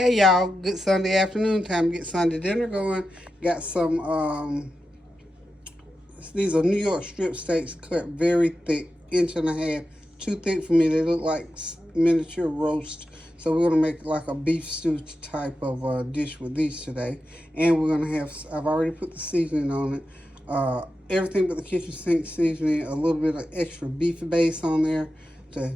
Hey y'all, good Sunday afternoon. Time to get Sunday dinner going. Got some, these are New York strip steaks cut very thick, inch and a half. Too thick for me. They look like miniature roast. So we're going to make like a beef stew type of dish with these today. And we're going to have, I've already put the seasoning on it. Everything but the kitchen sink seasoning, a little bit of extra beef base on there to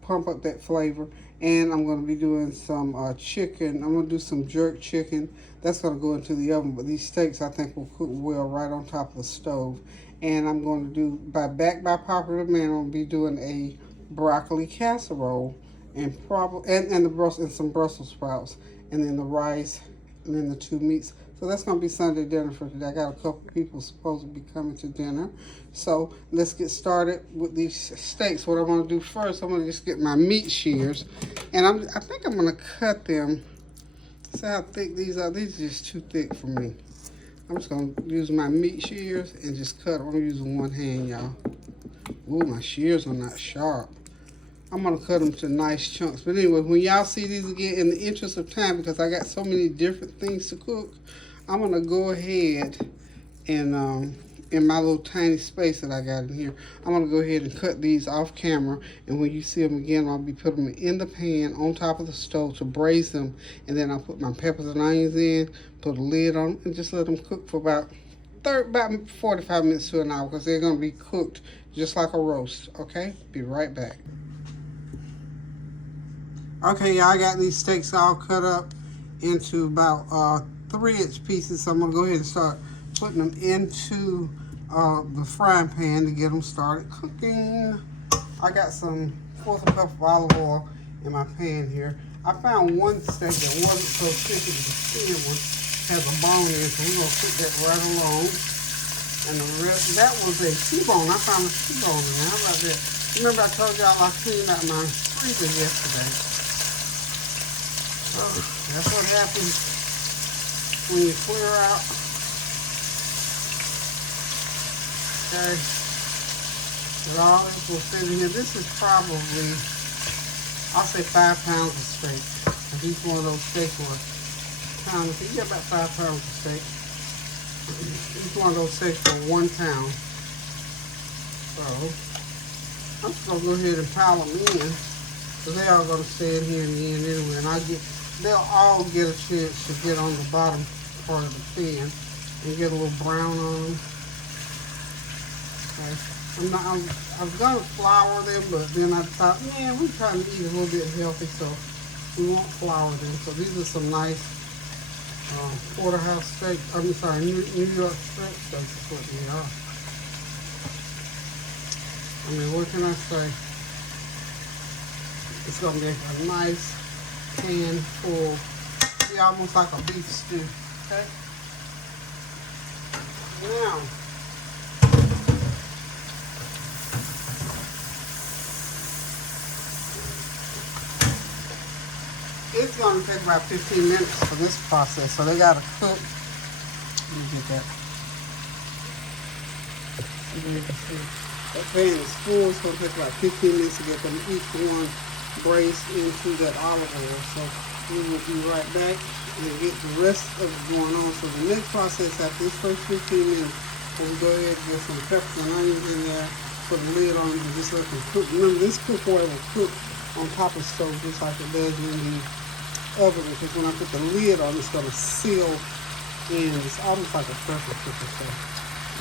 pump up that flavor. And I'm going to be doing some chicken. I'm going to do some jerk chicken. That's going to go into the oven. But these steaks I think will cook well right on top of the stove. And I'm going to do, by popular demand, I'm going to be doing a broccoli casserole and probably and the Brussels and some Brussels sprouts, and then the rice, and then the two meats. So that's going to be Sunday dinner for today. I got a couple people supposed to be coming to dinner. So let's get started with these steaks. What I'm going to do first, I'm going to just get my meat shears. And I think I'm going to cut them. See how thick these are? These are just too thick for me. I'm just going to use my meat shears and just cut them. I'm using one hand, y'all. Ooh, my shears are not sharp. I'm going to cut them to nice chunks. But anyway, when y'all see these again, in the interest of time, because I got so many different things to cook, I'm going to go ahead and, in my little tiny space that I got in here, I'm going to go ahead and cut these off camera. And when you see them again, I'll be putting them in the pan on top of the stove to braise them. And then I'll put my peppers and onions in, put a lid on them, and just let them cook for about 45 minutes to an hour, because they're going to be cooked just like a roast. Okay? Be right back. Okay, y'all, I got these steaks all cut up into about 3-inch pieces. So I'm going to go ahead and start putting them into the frying pan to get them started cooking. I got some 1/4 cup of olive oil in my pan here. I found one steak that wasn't so thick as the skin one, has a bone in it, so we're going to cook that right along. And the rest, that was a T-bone. I found a T-bone in there. How about that? Remember I told y'all I cleaned out my freezer yesterday. That's what happens when you clear out. Okay. All this will fit in here. This is probably, I'll say 5 pounds of steak. And each one of those steaks were a pound. You get about 5 pounds of steak. Each one of those steaks were 1 pound. So I'm just gonna go ahead and pile them in. So they are gonna stay in here in the end anyway. And they'll all get a chance to get on the bottom part of the pan and get a little brown on them. Okay. I was gonna flour them, but then I thought, man, we're trying to eat a little bit healthy, so we won't flour them. So these are some nice porterhouse steak. New York strip steaks is what they are. I mean, what can I say? It's gonna be a nice pan full, be almost like a beef stew. Okay. Now, it's going to take about 15 minutes for this process, so they got to cook. Let me get that. That pan is full, so it'll take about 15 minutes to get them each one braised into that olive oil. So we will be right back and get the rest of it going on. So the next process after this first 15 minutes, we'll go ahead and get some peppers and onions in there, put a lid on it, and just let them cook. Remember, this cookware will cook on top of the stove just like it does in the oven, because when I put the lid on, it's going to seal in. It's almost like a pressure cooker. So,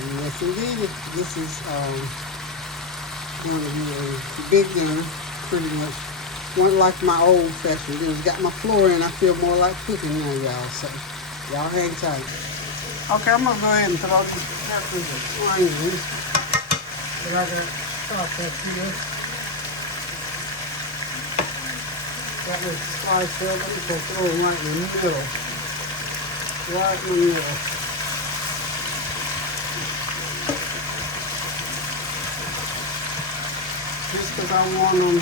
and yes, indeed, this is going to be a big dinner, pretty much. One like my old-fashioned dinners. Got my floor in. I feel more like cooking now, y'all. So, y'all hang tight. Okay, I'm going to go ahead and throw these peppers and onions that I got chopped up here. Got this slice of them, so throw them right in the middle. Right in the middle. Just because I want them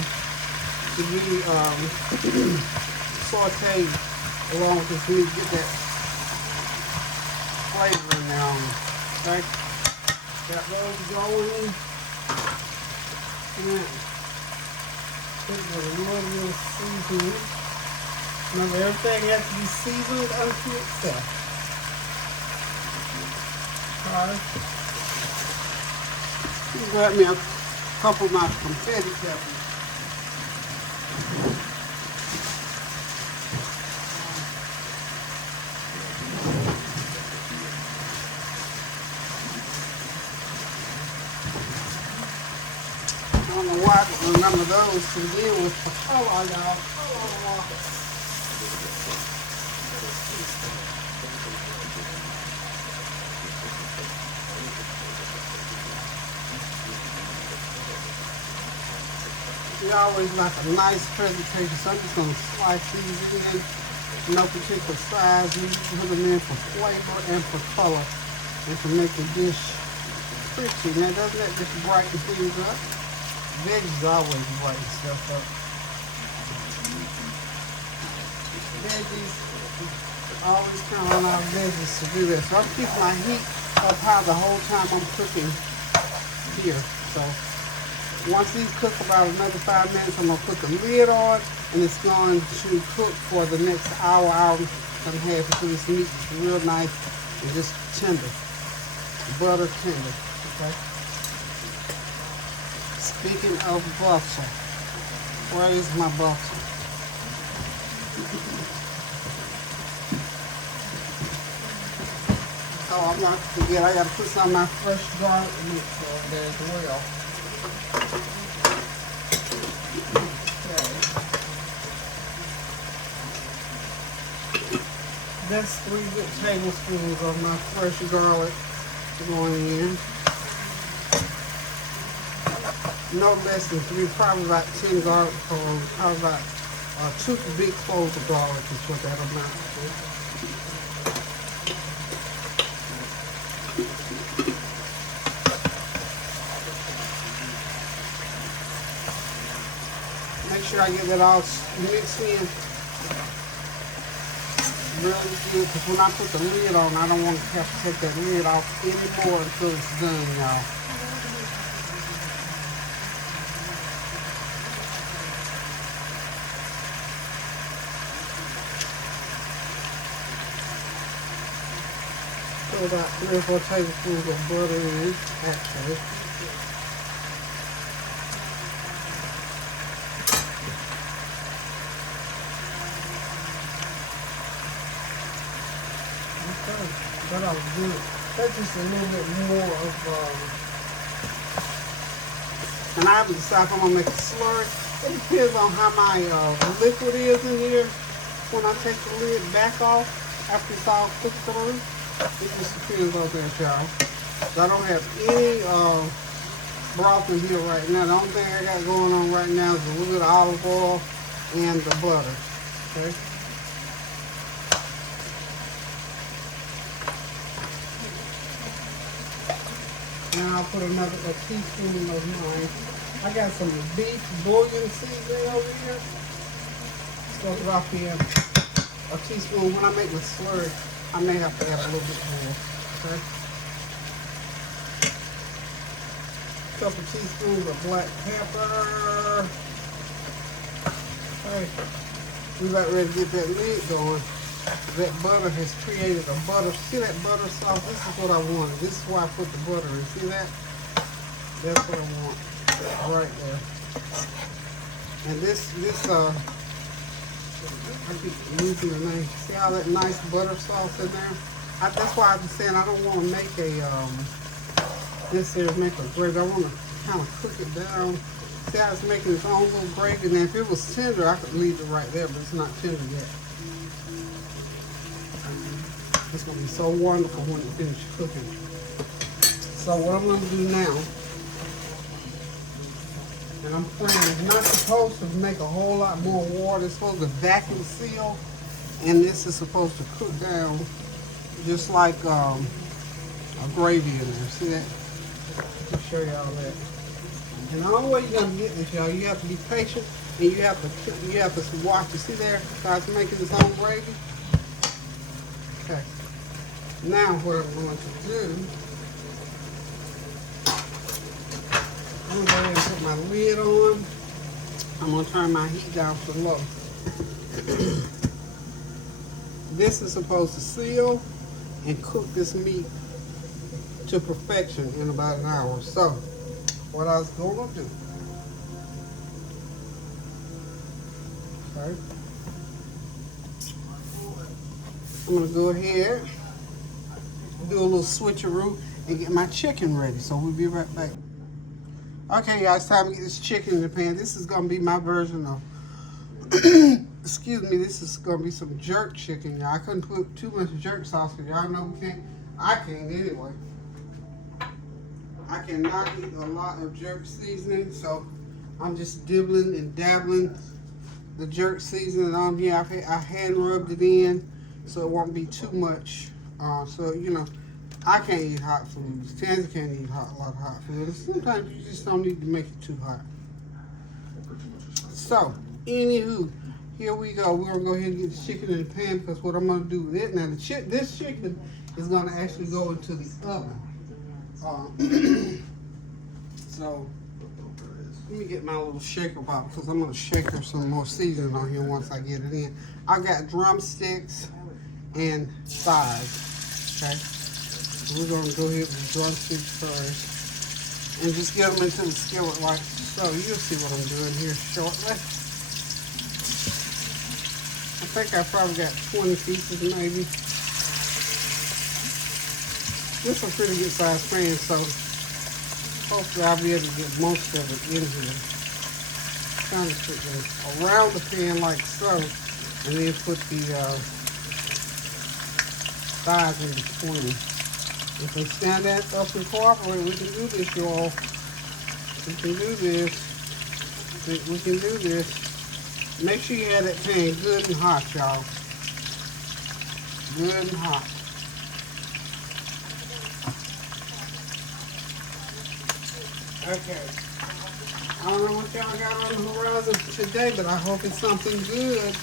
to be sauteed along with this meat, get that flavor in there on them. Okay? Got those going. Now, put a little bit of seasoning. Remember, everything has to be seasoned unto itself. Alright. Grab me a couple of my confetti peppers. I don't know why I don't remember those to begin with for color, y'all. We always like a nice presentation, so I'm just going to slice these in, no particular size. We put them in for flavor and for color and to make the dish pretty. Now, doesn't that just brighten things up? Veggies always brighten stuff up. Veggies, always count on our veggies to do that. So I'm keeping my heat up high the whole time I'm cooking here. So once these cook about another 5 minutes, I'm going to put the lid on, and it's going to cook for the next hour, hour and a half until this meat is real nice and just tender, butter tender, okay? Speaking of Brussel, where is my Brussel? Oh, I'm not forget, I got to put some of my fresh garlic mix on there as well. That's 3 good tablespoons of my fresh garlic going in. No less than 3, probably about 10 garlic cloves, probably about 2 big cloves of garlic is what that amount to. Make sure I get that all mixed in really good, because when I put the lid on, I don't want to have to take that lid off anymore until it's done, y'all. Put about 3 or 4 tablespoons of butter in, actually. That was good. That's just a little bit more of, and I haven't decided if I'm gonna make a slurry. It depends on how my liquid is in here when I take the lid back off after it's all cooked through. It just depends on that, y'all. So I don't have any broth in here right now. The only thing I got going on right now is a little bit of olive oil and the butter. Okay. Now I'll put another teaspoon of mine. I got some beef bouillon seasoning over here. So drop in a teaspoon. When I make the slurry, I may have to add a little bit more. Okay. Couple teaspoons of black pepper. Okay. We about ready to get that lid going. That butter has created a butter. See that butter sauce? This is what I wanted. This is why I put the butter in. See that? That's what I want. Right there. And this I keep losing the name. See all that nice butter sauce in there? That's why I'm saying I don't want to make make a gravy. I want to kind of cook it down. See how it's making its own little gravy. And if it was tender, I could leave it right there, but it's not tender yet. It's going to be so wonderful when it finishes cooking. So what I'm going to do now, and I'm planning, it's not supposed to make a whole lot more water. It's supposed to vacuum seal, and this is supposed to cook down just like a gravy in there. See that? Let me show y'all that. And the only way you're going to get this, y'all, you have to be patient, and you have to watch it. See there? How it's making its own gravy? Okay. Now what I'm going to do, I'm going to go ahead and put my lid on. I'm going to turn my heat down to low. This is supposed to seal and cook this meat to perfection in about an hour. So, what I was going to do, okay, I'm going to go ahead, do a little switcheroo, and get my chicken ready. So, we'll be right back. Okay, y'all, it's time to get this chicken in the pan. This is going to be my version of, excuse me, this is going to be some jerk chicken, y'all. I couldn't put too much jerk sauce because y'all know we can't. I can't anyway. I cannot eat a lot of jerk seasoning, so I'm just dibbling and dabbling the jerk seasoning on here. I hand rubbed it in so it won't be too much. So, you know, I can't eat hot foods. Tansy can't eat a lot of hot food. Sometimes you just don't need to make it too hot. So, anywho, here we go. We're going to go ahead and get the chicken in the pan because what I'm going to do with it, now this chicken is going to actually go into the oven. So, let me get my little shaker pot because I'm going to shaker some more seasoning on here once I get it in. I got drumsticks and thighs, okay? So we're going to go ahead with the drumsticks first and just get them into the skillet like so. You'll see what I'm doing here shortly. I think I probably got 20 pieces maybe. This is a pretty good sized pan, so hopefully I'll be able to get most of it in here. Kind of put them around the pan like so, and then put the thighs in between. If we stand that up and cooperate, we can do this, y'all. We can do this. We can do this. Make sure you have that pan good and hot, y'all. Good and hot. Okay. I don't know what y'all got on the horizon today, but I hope it's something good,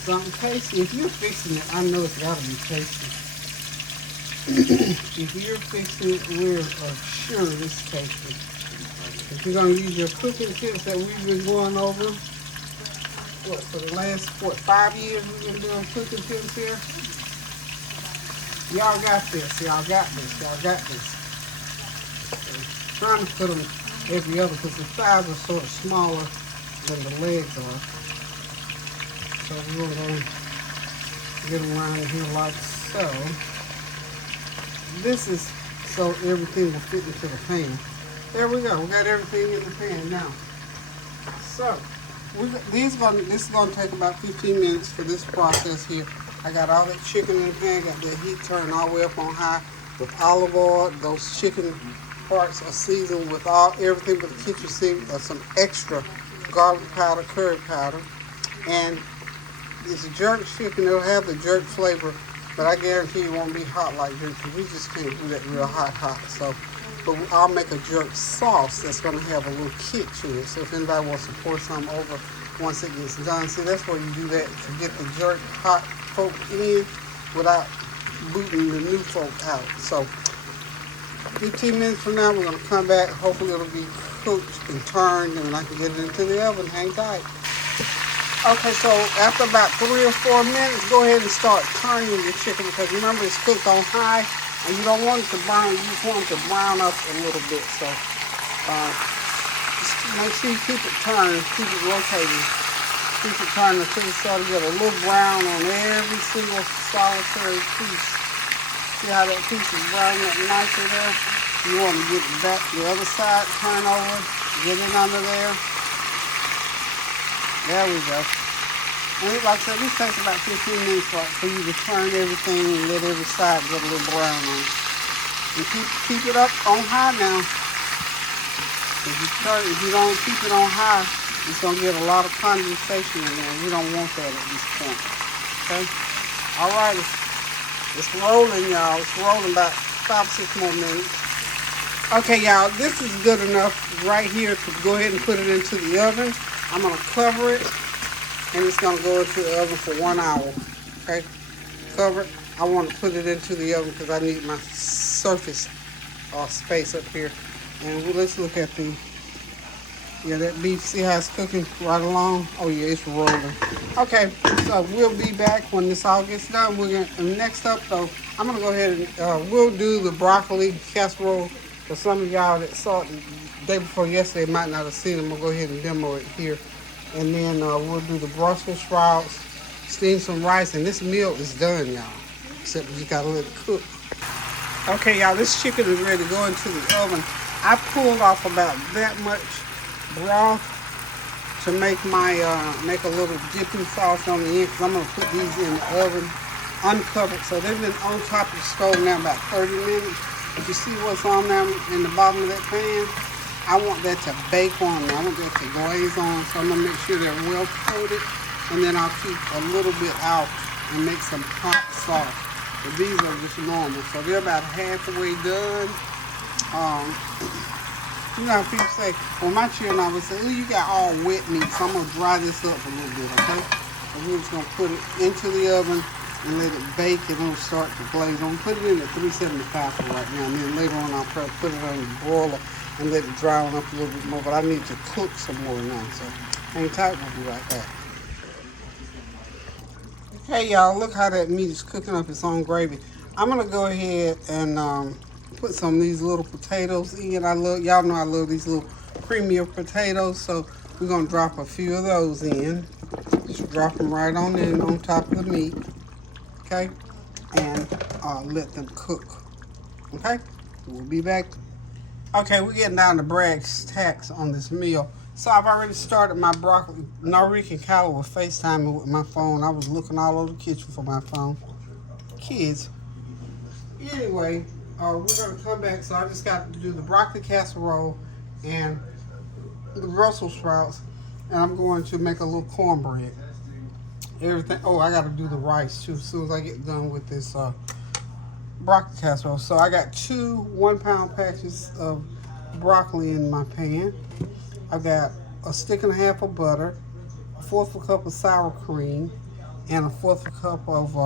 something tasty. If you're fixing it, I know it's got to be tasty. If you're fixing it, we're sure it's tasty. If you're going to use your cooking tips that we've been going over, for the last, 5 years we've been doing cooking tips here? Y'all got this, y'all got this, y'all got this. Trying to put them every other because the thighs are sort of smaller than the legs are. So we're going to get them around here like so. This is so everything will fit into the pan. There we go. We got everything in the pan now. So this is going to take about 15 minutes for this process here. I got all that chicken in the pan, got that heat turned all the way up on high with olive oil. Those chicken parts are seasoned with everything but the kitchen sink, some extra garlic powder, curry powder, and this jerk chicken. It'll have the jerk flavor, but I guarantee it won't be hot like jerk. We just can't do that real hot. So, but I'll make a jerk sauce that's going to have a little kick to it. So if anybody wants to pour some over once it gets done, see, that's where you do that to get the jerk hot folk in without booting the new folk out. So 15 minutes from now, we're going to come back. Hopefully it'll be cooked and turned, and I can get it into the oven. Hang tight. Okay, so after about 3 or 4 minutes, go ahead and start turning your chicken because remember it's cooked on high, and you don't want it to burn. You just want it to brown up a little bit. So just make sure you keep it turned, keep it rotating, keep it turning until you start to get a little brown on every single solitary piece. See how that piece is browning up nicely there? You want to get it back the other side, turn over, get it under there. There we go. And like I said, this takes about 15 minutes for you to turn everything and let every side get a little brown on it. And keep it up on high now. If you don't keep it on high, it's going to get a lot of condensation in there. We don't want that at this point. Okay? All right. It's rolling, y'all. It's rolling about 5-6 more minutes. Okay, y'all. This is good enough right here to go ahead and put it into the oven. I'm going to cover it, and it's going to go into the oven for 1 hour, okay? Cover it. I want to put it into the oven because I need my surface space up here. And let's look at the Yeah, that beef, see how it's cooking right along? Oh yeah, it's rolling. Okay, so we'll be back when this all gets done. We're gonna, next up though, I'm gonna go ahead and we'll do the broccoli casserole. For some of y'all that saw it the day before yesterday might not have seen it. I'm gonna go ahead and demo it here. And then we'll do the Brussels sprouts, steam some rice, and this meal is done, y'all. Except we just gotta let it cook. Okay, y'all, this chicken is ready to go into the oven. I pulled off about that much broth to make my make a little dipping sauce on the end, because I'm gonna put these in the oven uncovered. So they've been on top of the stove now about 30 minutes. If you see what's on there in the bottom of that pan, I want that to bake on there. I want that to glaze on. So I'm gonna make sure they're well coated, and then I'll keep a little bit out and make some hot sauce. But these are just normal, so they're about halfway done. You know how people say, well, my children always say, oh, you got all wet meat, so I'm going to dry this up a little bit, okay? So we're just going to put it into the oven and let it bake, and it'll start to glaze. I'm going to put it in at 375 for right now, and then later on I'll probably put it on the broiler and let it dry on up a little bit more, but I need to cook some more now, so hang tight, we'll be right back. Hey, y'all, look how that meat is cooking up its own gravy. I'm going to go ahead and put some of these little potatoes in. Y'all know I love these little creamier potatoes, so we're gonna drop a few of those in. Just drop them right on in on top of the meat, okay? And let them cook, okay? We'll be back. Okay, we're getting down to brass tacks on this meal. So I've already started my broccoli. Norrick and Kyla were FaceTiming with my phone. I was looking all over the kitchen for my phone. Kids. Anyway, we're going to come back, so I just got to do the broccoli casserole and the Brussels sprouts, and I'm going to make a little cornbread. Everything. Oh, I got to do the rice too as soon as I get done with this broccoli casserole. So I got 2 1-pound packages of broccoli in my pan. I got a stick and a half of butter, 1/4 of a cup of sour cream, and 1/4 of a cup of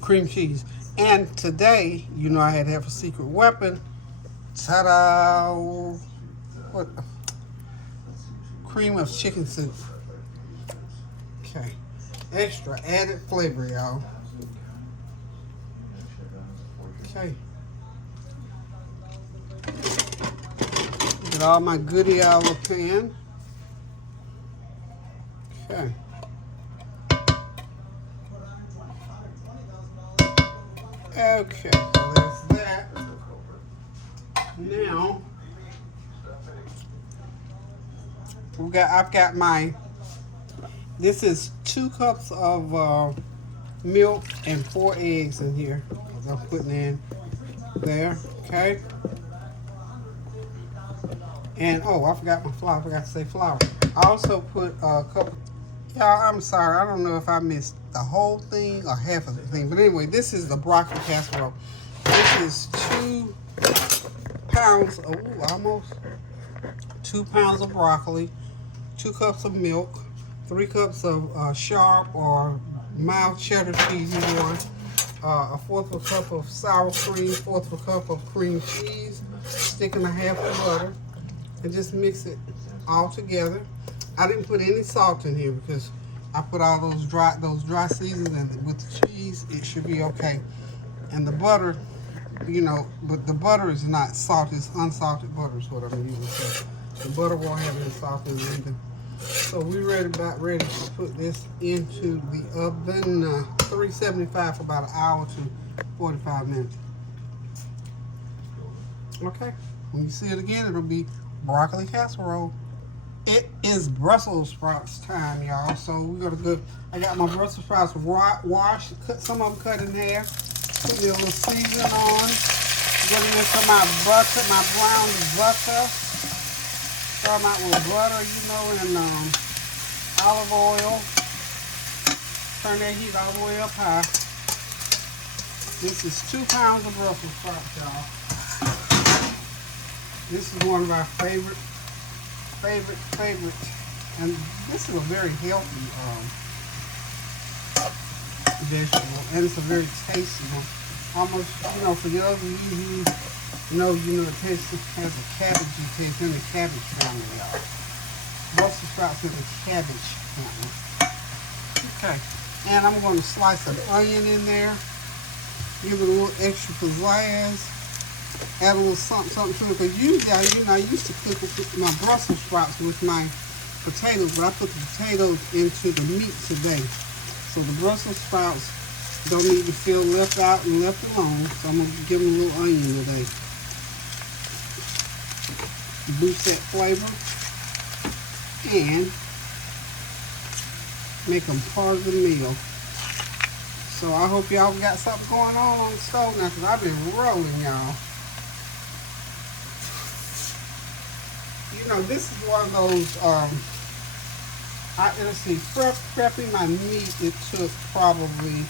cream cheese. And today, you know, I had to have a secret weapon. Ta-da! What? Cream of chicken soup. Okay. Extra added flavor, y'all. Okay. Get all my goodie out of the pan. Okay. Okay, so there's that. Now, I've got this is 2 cups of milk and 4 eggs in here. I'm putting in there, okay? And, oh, I forgot my flour. I forgot to say flour. I also put a couple. Y'all, I'm sorry. I don't know if I missed the whole thing or half of the thing. But anyway, this is the broccoli casserole. This is 2 pounds of, almost 2 pounds of broccoli, 2 cups of milk, 3 cups of sharp or mild cheddar cheese, either one, 1/4 of a cup of sour cream, 1/4 of a cup of cream cheese, stick and a half of butter, and just mix it all together. I didn't put any salt in here because I put all those dry seasonings, and with the cheese, it should be okay. And the butter, you know, but the butter is not salt, it's unsalted butter is what I'm using. So the butter won't have any salt in it either. So we're about ready to put this into the oven, 375 for about 1 hour to 45 minutes. Okay, when you see it again, it'll be broccoli casserole. It is Brussels sprouts time, y'all. So we're gonna go. I got my Brussels sprouts washed, some of them cut in half. Put a little season on. Get into my butter, my brown butter. Start out with butter, you know, and olive oil. Turn that heat all the way up high. This is 2 pounds of Brussels sprouts, y'all. This is one of our favorite, and this is a very healthy vegetable, and it's a very tasty one. Almost, you know, for those of you who No, it tastes, has a cabbagey taste in the cabbage family, y'all. Brussels sprouts in the cabbage family. Okay, and I'm going to slice an onion in there. Give it a little extra pizzazz. Add a little something to it. Because usually, I used to cook my Brussels sprouts with my potatoes, but I put the potatoes into the meat today. So the Brussels sprouts don't need to feel left out and left alone. So I'm going to give them a little onion today. Boost that flavor and make them part of the meal. So I hope y'all got something going on the stove now, because I've been rolling, y'all. This is one of those, let's see, prepping my meat, it took probably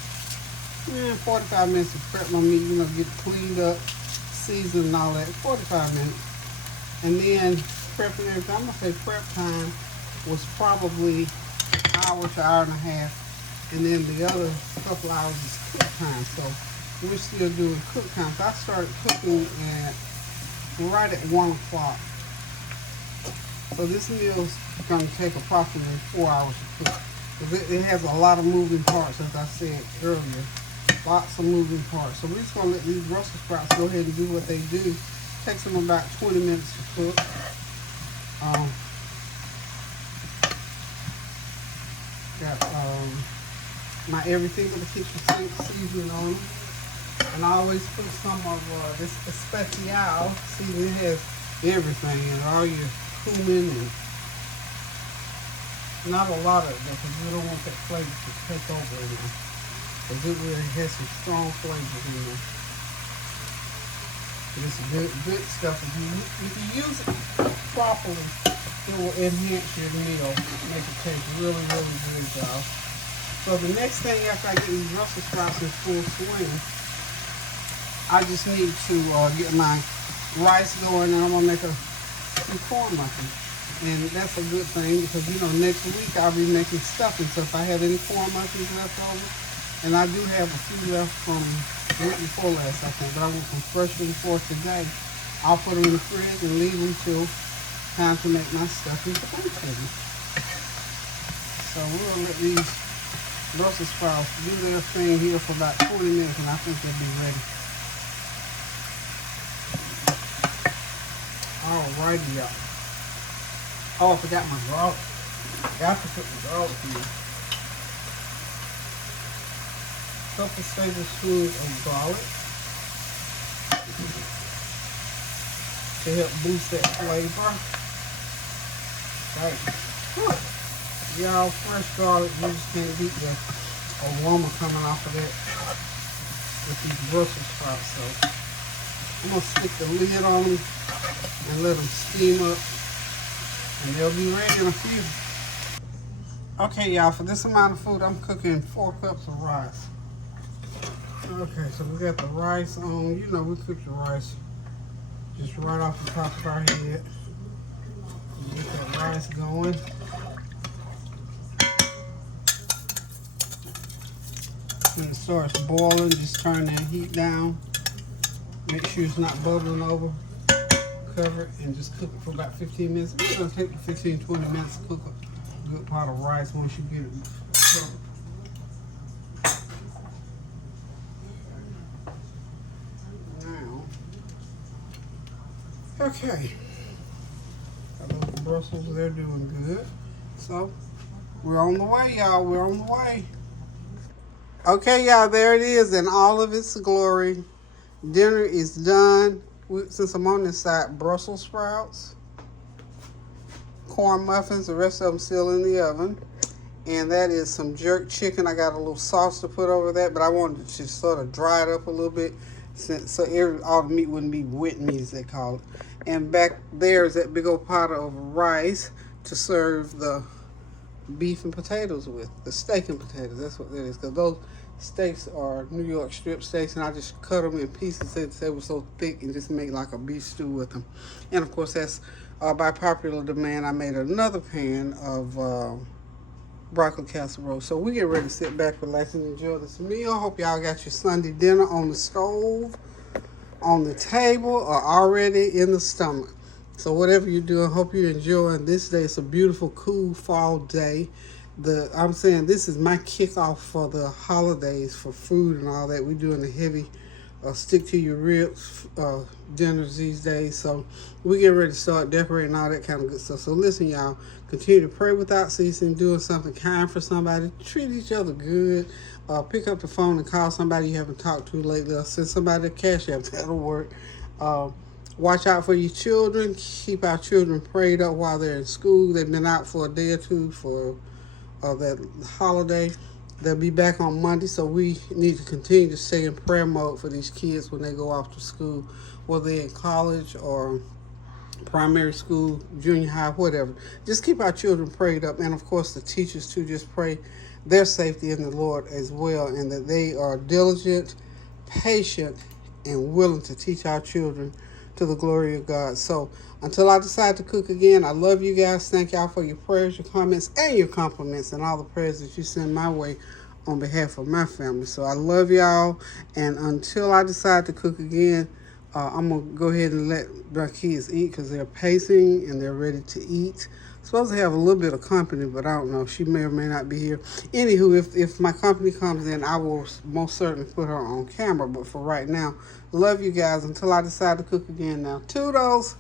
45 minutes to prep my meat, get it cleaned up, seasoned and all that, 45 minutes. And then prepping everything, I'm going to say prep time was probably an hour to hour and a half. And then the other couple hours is cook time. So we're still doing cook time. So I started cooking right at 1 o'clock. So this meal's going to take approximately 4 hours to cook. It has a lot of moving parts, as I said earlier. Lots of moving parts. So we're just going to let these Brussels sprouts go ahead and do what they do. Takes them about 20 minutes to cook. Got my everything in the kitchen sink seasoning on them. And I always put some of this especial seasoning. It has everything and all your cumin and not a lot of it because we don't want that flavor to take over in there. Because it really has some strong flavors in there. It's good stuff. If you use it properly, it will enhance your meal, make it taste really, really good, y'all. So the next thing after I get these Brussels sprouts in full swing, I just need to get my rice going, and I'm gonna make some corn muffins. And that's a good thing because next week I'll be making stuffing. So if I have any corn muffins left over, and I do have a few left from the week before last, I think, but I want some fresh ones for today. I'll put them in the fridge and leave them till time to make my stuffing for Thanksgiving. So we'll let these Brussels sprouts do their thing here for about 20 minutes, and I think they'll be ready. Alrighty, y'all. Oh, I forgot my garlic. Got to put the garlic in. Couple tablespoons of garlic to help boost that flavor. Right. Y'all, fresh garlic, you just can't beat the aroma coming off of that with these Brussels sprouts. So I'm going to stick the lid on them and let them steam up, and they'll be ready in a few. Okay, y'all, for this amount of food, I'm cooking 4 cups of rice. Okay, so we got the rice on. We cook the rice just right off the top of our head. Get that rice going. When it starts boiling, just turn that heat down. Make sure it's not bubbling over. Cover it and just cook it for about 15 minutes. It's going to take 15-20 minutes to cook a good pot of rice once you get it cooked. Okay, those Brussels, they're doing good. So, we're on the way, y'all. We're on the way. Okay, y'all, there it is in all of its glory. Dinner is done. Since I'm on this side, Brussels sprouts, corn muffins, the rest of them still in the oven. And that is some jerk chicken. I got a little sauce to put over that, but I wanted to just sort of dry it up a little bit so all the meat wouldn't be wet meat, as they call it. And back there is that big old pot of rice to serve the beef and potatoes with, the steak and potatoes. That's what that is, because those steaks are New York strip steaks, and I just cut them in pieces so they were so thick and just make like a beef stew with them. And of course, that's by popular demand, I made another pan of broccoli casserole. So we get ready to sit back, relax, and enjoy this meal. Hope y'all got your Sunday dinner on the stove. on the table or already in the stomach. So whatever you do, I hope you're enjoying this day. It's a beautiful, cool fall day. I'm saying this is my kickoff for the holidays for food and all that. We're doing the heavy stick to your ribs dinners these days. So we get ready to start decorating all that kind of good stuff. So listen, y'all, continue to pray without ceasing, doing something kind for somebody, treat each other good. Pick up the phone and call somebody you haven't talked to lately, or send somebody a cash app. That'll work. Watch out for your children. Keep our children prayed up while they're in school. They've been out for a day or two for that holiday. They'll be back on Monday, so we need to continue to stay in prayer mode for these kids when they go off to school, whether they're in college or primary school, junior high, whatever. Just keep our children prayed up, and of course the teachers too. Just pray their safety in the Lord as well, and that they are diligent, patient, and willing to teach our children to the glory of God. So until I decide to cook again, I love you guys. Thank y'all for your prayers, your comments, and your compliments, and all the prayers that you send my way on behalf of my family. So I love y'all, and until I decide to cook again, I'm going to go ahead and let my kids eat because they're pacing and they're ready to eat. Supposed to have a little bit of company, but I don't know. She may or may not be here. Anywho, if my company comes in, I will most certainly put her on camera. But for right now, love you guys until I decide to cook again now. Toodles!